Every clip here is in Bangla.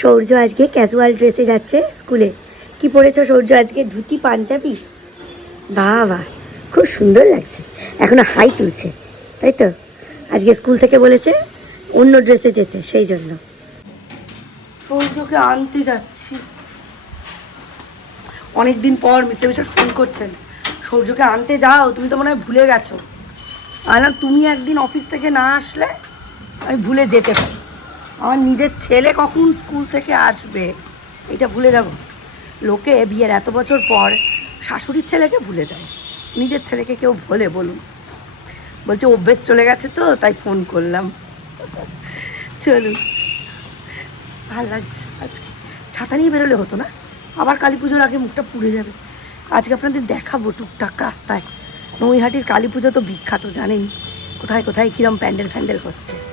সৌর্য আজকে ক্যাজুয়াল ড্রেসে যাচ্ছে স্কুলে কি পরেছো সৌর্য আজকে? ধুতি, পাঞ্জাবি? বাবা, খুব সুন্দর লাগছে। এখনও হাই তুলছে, তাই তো? আজকে স্কুল থেকে বলেছে অন্য ড্রেসে যেতে, সেই জন্য। সৌর্যকে আনতে যাচ্ছি। অনেক দিন পর মিস্টার মিস্টার ফোন করছেন। সৌর্যকে আনতে যাও, তুমি তো মনে হয় ভুলে গেছো। আলাম, তুমি একদিন অফিস থেকে না আসলে আমি ভুলে যেতে পারি। আমার নিজের ছেলে কখন স্কুল থেকে আসবে? এটা ভুলে যাব। লোকে বিয়ের এত বছর পর শাশুড়ির ছেলেকে ভুলে যায়। নিজের ছেলেকে কেউ ভোলে, বলুন। বলছে, অভ্যেস চলে গেছে তো, তাই ফোন করলাম। চলুন। ভালো লাগছে আজকে। ছাতা নিয়ে বেরোলে হতো না? আবার কালী পুজোর আগে মুখটা পুড়ে যাবে। আজকে আপনাদের দেখাবো টুকটাক রাস্তায়। নৈহাটির কালী পুজো তো বিখ্যাত, জানেন। কোথায় কোথায় কিরম প্যান্ডেল ফ্যান্ডেল হচ্ছে।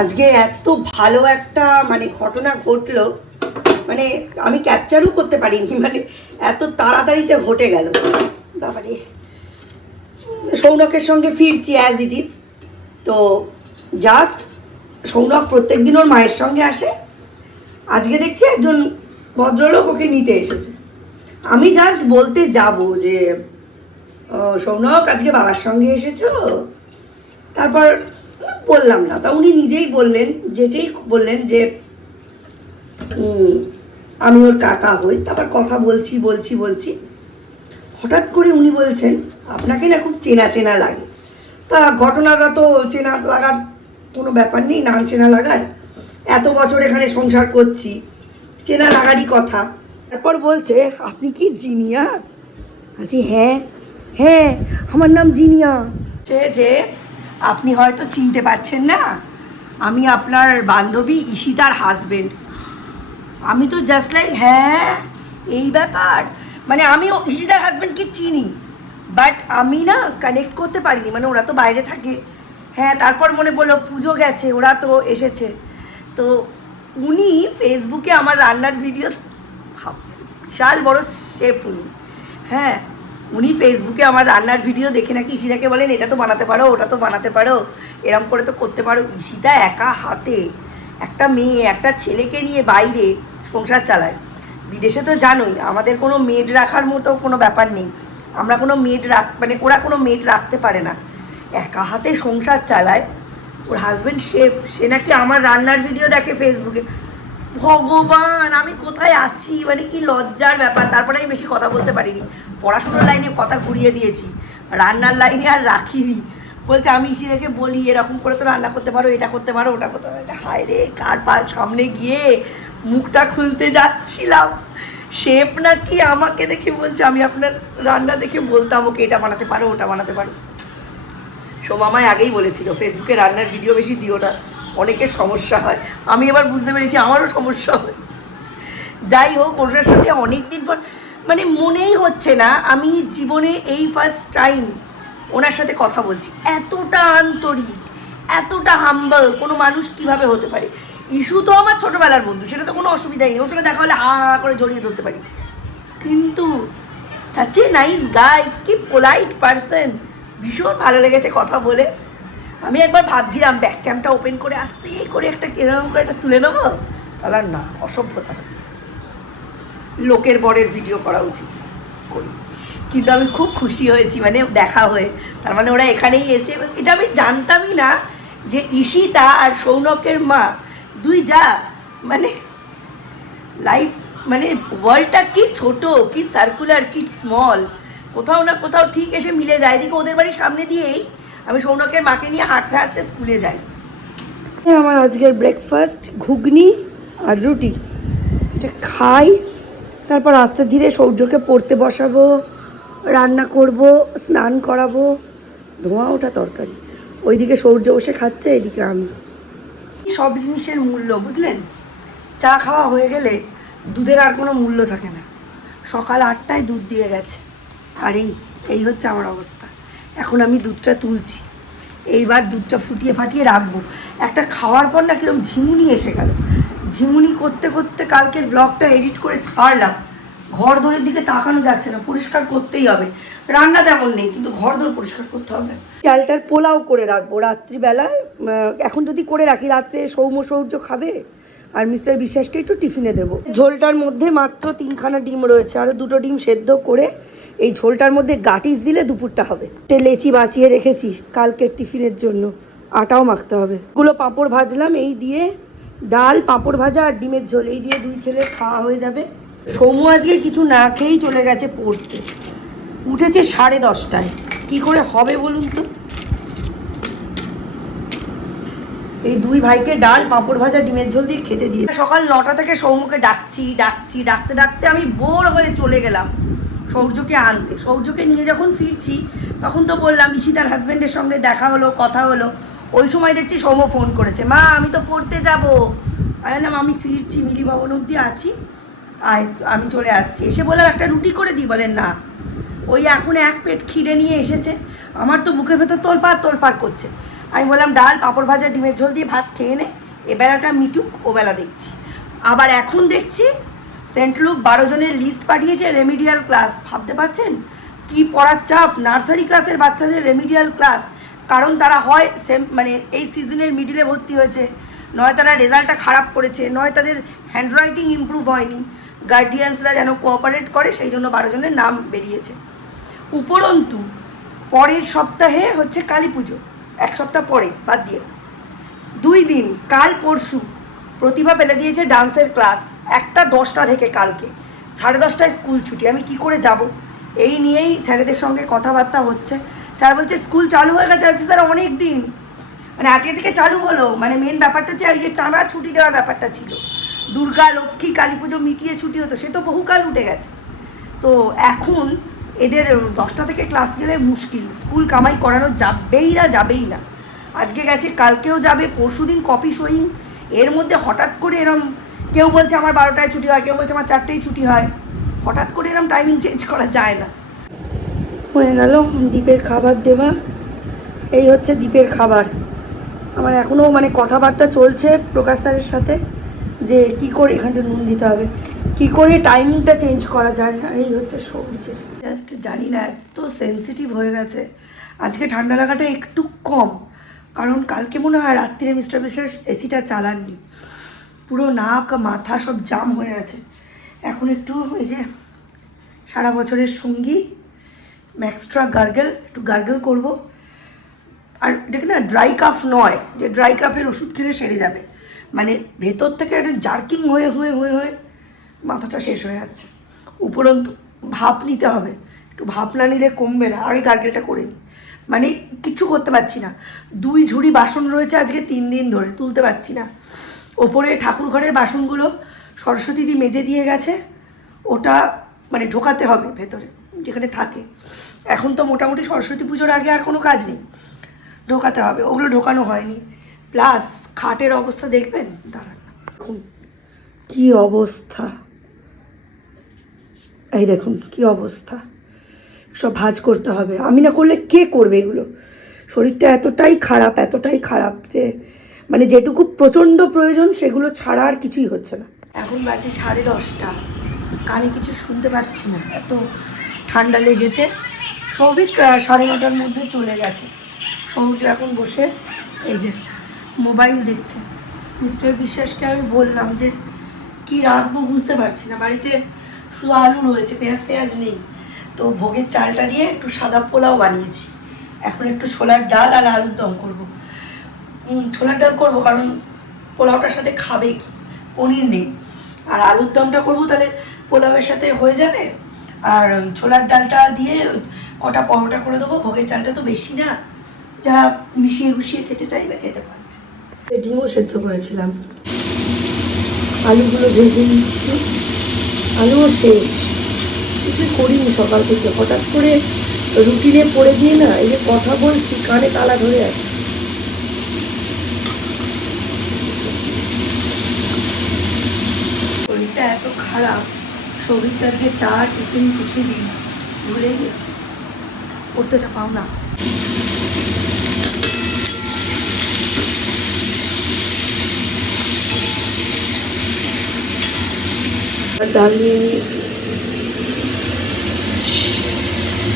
আজকে এত ভালো একটা মানে ঘটনা ঘটলো মানে আমি ক্যাপচারও করতে পারিনি মানে এত তাড়াতাড়িতে ঘটে গেল। বাবারে। সৌনকের সঙ্গে ফিরছি অ্যাজ ইট ইজ তো জাস্ট সৌনক প্রত্যেক দিন ওর মায়ের সঙ্গে আসে। আজকে দেখছি একজন ভদ্রলোক ওকে নিতে এসেছে। আমি জাস্ট বলতে যাব যে সৌনক, আজকে বাবার সঙ্গে এসেছ? তারপর বললাম না। তা উনি নিজেই বললেন যেটাই বললেন যে আমি ওর কাকা হই তারপর কথা বলছি বলছি বলছি। হঠাৎ করে উনি বলছেন, আপনাকে না খুব চেনা চেনা লাগে। তা ঘটনাটা তো চেনা লাগার কোনো ব্যাপার নেই, না চেনা লাগার। এত বছর এখানে সংসার করছি, চেনা লাগারই কথা। তারপর বলছে, আপনি কি জিনিয়া? আছি হ্যাঁ হ্যাঁ আমার নাম জিনিয়া। সে যে আপনি হয়তো চিনতে পারছেন না, আমি আপনার বান্ধবী ঈশিতার হাজবেন্ড আমি তো জাস্ট লাইক হ্যাঁ এই ব্যাপার। মানে আমি ঈশিতার হাজবেন্ডকে চিনি বাট আমি না কানেক্ট করতে পারিনি মানে ওরা তো বাইরে থাকে। হ্যাঁ তারপর মনে বলল পুজো গেছে, ওরা তো এসেছে। তো উনি ফেসবুকে আমার রান্নার ভিডিও বিশাল বড় শেফ উনি। হ্যাঁ উনি ফেসবুকে আমার রান্নার ভিডিও দেখে নাকি ঈশিতাকে বলেন, এটা তো বানাতে পারো, ওটা তো বানাতে পারো। এরম করে তো করতে পারো। ঈশিতা একা হাতে একটা মেয়ে, একটা ছেলেকে নিয়ে বাইরে সংসার চালায়। বিদেশে তো জানোই, আমাদের কোনো মেড রাখার মতো কোনো ব্যাপার নেই। আমরা কোনো মেড রাখ মানে ওরা কোনো মেড রাখতে পারে না। একা হাতে সংসার চালায়। ওর হাজবেন্ড শেফ সে নাকি আমার রান্নার ভিডিও দেখে ফেসবুকে ভগবান, আমি কোথায় আছি? মানে কি লজ্জার ব্যাপার। তারপরে আমি বেশি কথা বলতে পারিনি। পড়াশোনার লাইনে কথা ঘুরিয়ে দিয়েছি। রান্নার লাইনে আর রাখিনি। বলছে, আমি ইসি রেখে বলি, এরকম করে তো রান্না করতে পারো, এটা করতে পারো, ওটা করতে পারো। হায় রে, কার পার সামনে গিয়ে মুখটা খুলতে যাচ্ছিলাম? শেফ নাকি আমাকে দেখে বলছে, আমি আপনার রান্না দেখে বলতাম, ওকে এটা বানাতে পারো, ওটা বানাতে পারো। সোমামায় আগেই বলেছিল, ফেসবুকে রান্নার ভিডিও বেশি দিও না। অনেকের সমস্যা হয়। আমি এবার বুঝতে পেরেছি আমারও সমস্যা হয়। যাই হোক, ওনার সাথে অনেক দিন পর মানে মনেই হচ্ছে না, আমি জীবনে এই ফার্স্ট টাইম ওনার সাথে কথা বলছি। এতটা আন্তরিক, এতটা হাম্বল কোনো মানুষ কীভাবে হতে পারে? ইস্যু তো আমার ছোটোবেলার বন্ধু, সেটা তো কোনো অসুবিধাই নেই। ওর সঙ্গে দেখা হলে হা হা করে জড়িয়ে ধরতে পারি। কিন্তু সাচ এ নাইস গাই কি পোলাইট পারসন ভীষণ ভালো লেগেছে কথা বলে। আমি একবার ভাবছিলাম ব্যাক ক্যাম্পটা ওপেন করে আস্তে করে একটা কেরম করে একটা তুলে নেব। তাহলে না, অসভ্যতা হচ্ছে। লোকের বরের ভিডিও করা উচিত। করি। কিন্তু আমি খুব খুশি হয়েছি মানে দেখা হয়ে। তার মানে ওরা এখানেই এসে, এটা আমি জানতামই না যে ঈশিতা আর সৌনকের মা দুই যা মানে লাইফ মানে ওয়ার্ল্ডটা কি ছোট, কি সার্কুলার কি স্মল কোথাও না কোথাও ঠিক এসে মিলে যায়। এদিকে ওদের বাড়ির সামনে দিয়েই আমি সৌনকের মাকে নিয়ে হাঁটতে হাঁটতে স্কুলে যাই। আমার আজকের ব্রেকফাস্ট ঘুগনি আর রুটি। এটা খাই তারপর আস্তে ধীরে সৌর্যকে পড়তে বসাবো রান্না করব স্নান করাবো ধোঁয়া ওটা তরকারি। ওইদিকে সৌর্য বসে খাচ্ছে এদিকে আমি। সব জিনিসের মূল্য বুঝলেন? চা খাওয়া হয়ে গেলে দুধের আর কোনো মূল্য থাকে না। সকাল আটটায় দুধ দিয়ে গেছে। আর এই এই হচ্ছে আমার অবস্থা। এখন আমি দুধটা তুলছি। এইবার দুধটা ফুটিয়ে ফাটিয়ে রাখব। একটা খাওয়ার পর না কীরকম ঝিমুনি এসে গেল। ঝিমুনি করতে করতে কালকের ব্লগটা এডিট করে ছাড়লাম। ঘর দোরের দিকে তাকানো যাচ্ছে না, পরিষ্কার করতেই হবে। রান্না তেমন নেই, কিন্তু ঘর দোর পরিষ্কার করতে হবে। চালটার পোলাও করে রাখব রাত্রিবেলায়। এখন যদি করে রাখি, রাত্রে সৌম্য সৌর্য খাবে? আর মিস্টার বিশ্বাসকে একটু টিফিনে দেবো। ঝোলটার মধ্যে মাত্র তিনখানা ডিম রয়েছে আরও দুটো ডিম সেদ্ধ করে এই ঝোলটার মধ্যে গাটিস দিলে দুপুরটা হবে। লেচি বাঁচিয়ে রেখেছি কালকের টিফিনের জন্য। আটাও মাখতে হবে। গুলো পাঁপড় ভাজলাম, এই দিয়ে ডাল, পাঁপড় ভাজা আর ডিমের ঝোল। এই দিয়ে দুই ছেলে খাওয়া হয়ে যাবে। সৌম্য আজকে কিছু না খেয়েই চলে গেছে পড়তে। উঠেছে সাড়ে দশটায়। কি করে হবে বলুন তো? এই দুই ভাইকে ডাল, পাঁপড় ভাজা, ডিমের ঝোল দিয়ে খেতে দিয়ে। সকাল নটা থেকে সৌম্যকে ডাকছি ডাকছি, ডাকতে ডাকতে আমি বোর হয়ে চলে গেলাম। সৌর্যকে আনতে। সৌর্যকে নিয়ে যখন ফিরছি, তখন তো বললাম ঈশিতার হাজব্যান্ডের সঙ্গে দেখা হলো, কথা হলো। ওই সময় দেখছি সৌম্য ফোন করেছে, মা, আমি তো পড়তে যাব। আমি আমি ফিরছি, মিলি ভবন অব্দি আছি। আয়, আমি চলে আসছি। এসে বললাম, একটা রুটি করে দিই? বলেন না। ওই এখন এক পেট খিদে নিয়ে এসেছে। আমার তো বুকের ভেতর তোলপাড় তোলপাড় করছে। আমি বললাম, ডাল, পাঁপড় ভাজা, ডিমের ঝোল দিয়ে ভাত খেয়ে নে। এ বেলাটা মিটুক, ও বেলা দেখছি। আবার এখন দেখছি সেন্ট লুক বারো জনের লিস্ট পাঠিয়েছে রেমিডিয়াল ক্লাস। ভাবতে পারছেন? কি পড়ার চাপ? নার্সারি ক্লাসের বাচ্চাদের রেমিডিয়াল ক্লাস। কারণ তারা হয় সেম মানে এই সিজনের মিডিলে ভর্তি হয়েছে। নয় তারা রেজাল্টটা খারাপ করেছে, নয় তাদের হ্যান্ডরাইটিং ইমপ্রুভ হয়নি। গার্ডিয়ানসরা যেন কোঅপারেট করে, সেই জন্য বারো জনের নাম বেরিয়েছে। উপরন্তু, পরের সপ্তাহে হচ্ছে কালী পুজো। এক সপ্তাহ পরে, বাদ দিয়ে। দুই দিন, কাল পরশু, প্রতিভা পেলে দিয়েছে ডান্সের ক্লাস। একটা দশটা থেকে কালকে। সাড়ে দশটায় স্কুল ছুটি, আমি কি করে যাব? এই নিয়েই স্যারেদের সঙ্গে কথাবার্তা হচ্ছে। স্যার বলছে, স্কুল চালু হয়ে গেছে। বলছে স্যার, অনেক দিন। মানে আজকে থেকে চালু হলো। মানে মেন ব্যাপারটা হচ্ছে, এই যে টানা ছুটি দেওয়ার ব্যাপারটা ছিল। দুর্গা, লক্ষ্মী, কালী পুজো মিটিয়ে ছুটি হতো, সে তো বহুকাল উঠে গেছে। তো এখন এদের দশটা থেকে ক্লাস গেলে মুশকিল। স্কুল কামাই করানো যাবেই না যাবেই না। আজকে গেছে, কালকেও যাবে পরশু দিন কপি শোয়িং। এর মধ্যে হঠাৎ করে এরম কেউ বলছে আমার বারোটায় ছুটি হয়, কেউ বলছে আমার চারটেই ছুটি হয়। হঠাৎ করে এরম টাইমিং চেঞ্জ করা যায় না। হয়ে গেল দ্বীপের খাবার দেওয়া। এই হচ্ছে দ্বীপের খাবার। আমার এখনও মানে কথাবার্তা চলছে প্রকাশ স্যারের সাথে, যে কি করে এখানটা নুন দিতে হবে। কি করে টাইমিংটা চেঞ্জ করা যায় আর এই হচ্ছে সবজি জাস্ট জানি না, এত সেন্সিটিভ হয়ে গেছে। আজকে ঠান্ডা লাগাটা একটু কম, কারণ কালকে মনে হয় রাত্রিরে মিস্টার বিশ্বাস এসিটা চালাননি। পুরো নাক মাথা সব জাম হয়ে আছে। এখন একটু এই যে সারা বছরের সঙ্গী ম্যাক্সট্রা গার্গেল একটু গার্গেল করব। আর দেখে না ড্রাই কাফ নয়, যে ড্রাই কাফের ওষুধ খেলে সেরে যাবে। মানে ভেতর থেকে একটা জার্কিং হয়ে হয়ে হয়ে হয়ে মাথাটা শেষ হয়ে যাচ্ছে। উপরন্তু ভাপ নিতে হবে। একটু ভাপ না নিলে কমবে না। আগে গার্গেলটা করে নিই মানে কিচ্ছু করতে পারছি না। দুই ঝুড়ি বাসন রয়েছে আজকে তিন দিন ধরে, তুলতে পারছি না। ওপরে ঠাকুর ঘরের বাসনগুলো সরস্বতী দি মেজে দিয়ে গেছে, ওটা মানে ঢোকাতে হবে ভেতরে, যেখানে থাকে। এখন তো মোটামুটি সরস্বতী পুজোর আগে আর কোনো কাজ নেই, ঢোকাতে হবে। ওগুলো ঢোকানো হয়নি। প্লাস খাটের অবস্থা দেখবেন? দাঁড়ান। দেখুন, কি অবস্থা। এই দেখুন, কি অবস্থা। সব ভাজ করতে হবে। আমি না করলে কে করবে এগুলো? শরীরটা এতটাই খারাপ এতটাই খারাপ যে মানে যেটুকু প্রচণ্ড প্রয়োজন সেগুলো ছাড়া আর কিছুই হচ্ছে না। এখন বাজে সাড়ে দশটা। কানে কিছু শুনতে পাচ্ছি না। এত ঠান্ডা লেগেছে। সবই সাড়ে নটার মধ্যে চলে গেছে। সৌর্য এখন বসে এই যে মোবাইল দেখছে। মিস্টার বিশ্বাসকে আমি বললাম যে, কি রাখব বুঝতে পারছি না। বাড়িতে শুধু আলু রয়েছে, পেঁয়াজ টেয়াজ নেই। তো ভোগের চালটা দিয়ে একটু সাদা পোলাও বানিয়েছি। এখন একটু ছোলার ডাল আর আলুর দম করব। ছোলার ডাল করব, কারণ পোলাওটার সাথে খাবে কি? পনির নেই। আর আলুর দমটা করব, তাহলে পোলাওয়ের সাথে হয়ে যাবে। আর ছোলার ডালটা দিয়ে কটা পরোটা করে দেবো, ভোগের চালটা তো বেশি না। যারা মিশিয়ে গুছিয়ে খেতে চাইবে, খেতে পারবে। ডিমও সেদ্ধ করেছিলাম। আলুগুলো ভেজে নিচ্ছি। আলুও শেষ। কিছু করিনি সকাল থেকে। হঠাৎ করে রুটিনে পড়ে দিয়ে না, এই যে কথা বলছি, কানে তালা ধরে আছে শরীরটা এত খারাপ। আজকে চা টিফিন কিছু দিই ভুলে গেছি। করতেটা পাও না ডাল নিয়ে নিয়েছি।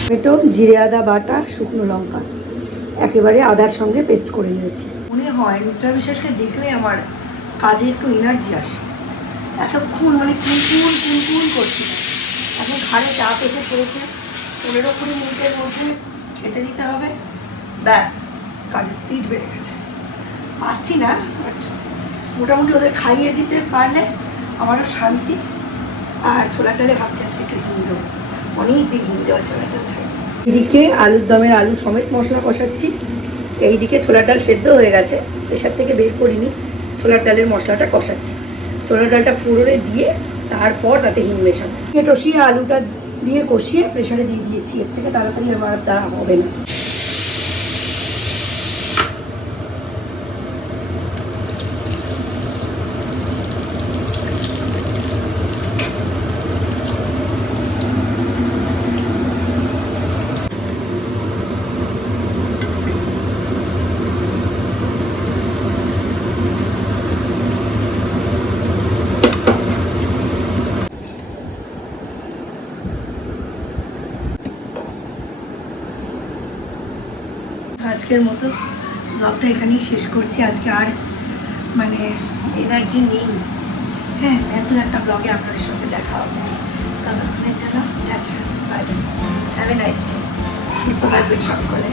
টমেটো জিরে আদা বাটা শুকনো লঙ্কা। একেবারে আদার সঙ্গে পেস্ট করে নিয়েছি। মনে হয় মিস্টার বিশ্বাসকে দেখলে আমার কাজে একটু এনার্জি আসে। এতক্ষণ মানে কুনকুন কুনকুন করছিল এখন ঘাড়ে চাপ এসে পড়েছে। পনেরো কুড়ি মিনিটের মধ্যে খেতে দিতে হবে। ব্যাস, কাজের স্পিড বেড়ে গেছে। পারছি না বাট মোটামুটি ওদের খাইয়ে দিতে পারলে আমারও শান্তি। আর ছোলার ডালে ভাবছি আজকে একটু হিং দেবো। অনেক দিন হিং দেওয়া ছোলার ডাল খাই এদিকে আলুর দমের আলু সমেত মশলা কষাচ্ছি। এইদিকে ছোলার ডাল সেদ্ধ হয়ে গেছে। প্রেশার থেকে বের করিনি। ছোলার ডালের মশলাটা কষাচ্ছি। ছোলার ডালটা ফুরোরে দিয়ে তারপর তাতে হিং মেশাবো। টসিয়ে আলুটা দিয়ে কষিয়ে প্রেশারে দিয়ে দিয়েছি। এর থেকে তাড়াতাড়ি আমার দ্বারা হবে না। আজকের মতো ব্লগটা এখানেই শেষ করছি। আজকে আর মানে এনার্জি নেই। হ্যাঁ নতুন একটা ব্লগে আপনাদের সঙ্গে দেখা হবে। ততক্ষণের জন্য tata bye have a nice day সুস্থ থাকবেন সকলে।